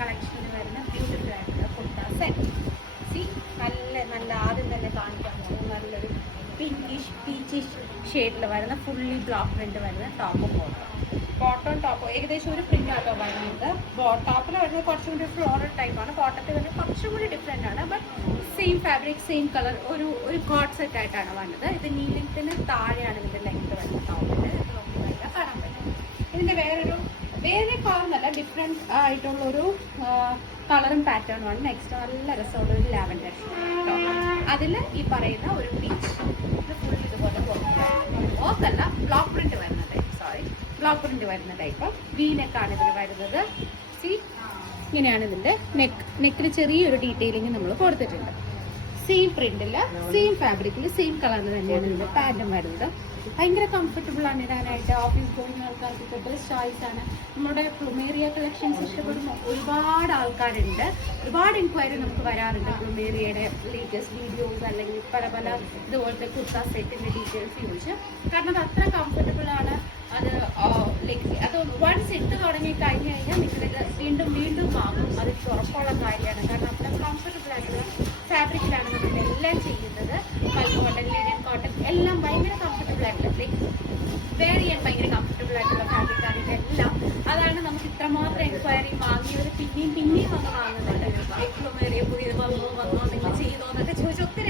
കളക്ഷനിൽ വരുന്ന ബ്യൂട്ടിഫുൾ ആയിട്ടുള്ള kurta set. C നല്ല ആദ്യം തന്നെ കാണിക്കാൻ പോകുന്നത് നല്ലൊരു പിങ്കിഷ് പീച്ചിഷ് ഷെയ്ഡിൽ വരുന്ന ഫുള്ളി ബ്ലോക്ക് പ്രിന്റ് വരുന്ന ടോപ്പും ബോട്ടം ടോപ്പ് ഏകദേശം ഒരു പ്രിന്റ് ആട്ടോ വരുന്നത്. ടോപ്പിൽ വരുന്നത് കുറച്ചും കൂടി ഫ്ലോറൽ ടൈപ്പാണ്. ബോട്ടത്തിൽ വരുന്നത് കുറച്ചും കൂടി ഡിഫറെൻ്റ് ആണ്. But same fabric same colour ഒരു കോട്ട് സെറ്റ് ആയിട്ടാണ് വന്നത്. ഇത് നീലത്തിന് താഴെയാണ് ഇതിൻ്റെ ലെങ്ത് വരുന്നത്. ടോപ്പിൽ നോക്കിക്കഴിഞ്ഞാൽ കാണാൻ പറ്റും. ഇതിൻ്റെ വേറെ കളറെന്നല്ല ഡിഫറെൻറ്റ് ആയിട്ടുള്ളൊരു കളറും പാറ്റേണുമാണ്. നെക്സ്റ്റ് നല്ല രസമുള്ള ഒരു ലാവൻഡർ കേട്ടോ. അതിൽ ഈ പറയുന്ന ഒരു പീച്ച് ഇത് ഫുൾ ഇതുപോലെ വർക്കല്ല ബ്ലോക്ക് പ്രിന്റ് വരുന്ന ടൈപ്പ്. ബ്ലോക്ക് പ്രിന്റ് വരുന്ന ടൈപ്പ് വീനെക്കാണ് ഇതിൽ വരുന്നത്. സി ഇങ്ങനെയാണ് ഇതിൻ്റെ നെക്കിൽ ചെറിയൊരു ഡീറ്റെയിലിംഗ് നമ്മൾ കൊടുത്തിട്ടുണ്ട്. സെയിം പ്രിന്റിൽ സെയിം ഫാബ്രിക്കിൽ സെയിം കളറിൽ തന്നെയാണ് ഇതിൻ്റെ പാൻറ്റും വരുന്നത്. ഭയങ്കര കംഫർട്ടബിൾ ആണ് ഇടാനായിട്ട്. ഓഫീസ് ഗോയിങ് ആൾക്കാർക്ക് ബെസ്റ്റ് ചോയ്സ് ആണ്. നമ്മുടെ പ്ലുമേറിയ കളക്ഷൻസ് ഇഷ്ടപ്പെടുന്ന ഒരുപാട് ആൾക്കാരുണ്ട്. ഒരുപാട് എൻക്വയറി നമുക്ക് വരാറുണ്ട് പ്ലുമേറിയയുടെ ലേറ്റസ്റ്റ് വീഡിയോസ് അല്ലെങ്കിൽ പല ഇതുപോലത്തെ കുർത്ത സെറ്റിൻ്റെ ഡീറ്റെയിൽസ് ചോദിച്ച്. കാരണം അത് അത്ര കംഫർട്ടബിൾ ആണ്. അത് വൺസ് ഇട്ട് തുടങ്ങി കഴിഞ്ഞ് കഴിഞ്ഞാൽ നിങ്ങളിത് വീണ്ടും വാങ്ങും. അത് ഉറപ്പുള്ള കാര്യമാണ്. കാരണം അത്ര കംഫർട്ടബിൾ ആയിട്ടുള്ള ഫാബ്രിക്കിലാണ് നമ്മൾ എല്ലാം ചെയ്യുന്നത്. കോട്ടൺ ലിനൻ കോട്ടൺ എല്ലാം ഭയങ്കര കംഫർട്ടബിൾ ആയിട്ടുള്ള വെയർ ചെയ്യാൻ ഭയങ്കര കംഫർട്ടബിൾ ആയിട്ടുള്ള ഫാബ്രിക്കാണ് ഇതെല്ലാം. അതാണ് നമുക്ക് ഇത്രമാത്രം എൻക്വയറി വാങ്ങിയവർ പിന്നെയും വന്ന് വാങ്ങുന്നുണ്ട്. പ്ലുമേറിയ പുതിയത് വന്നോ നിങ്ങൾ ചെയ്തോ എന്നൊക്കെ ചോദിച്ച് ഒത്തിരി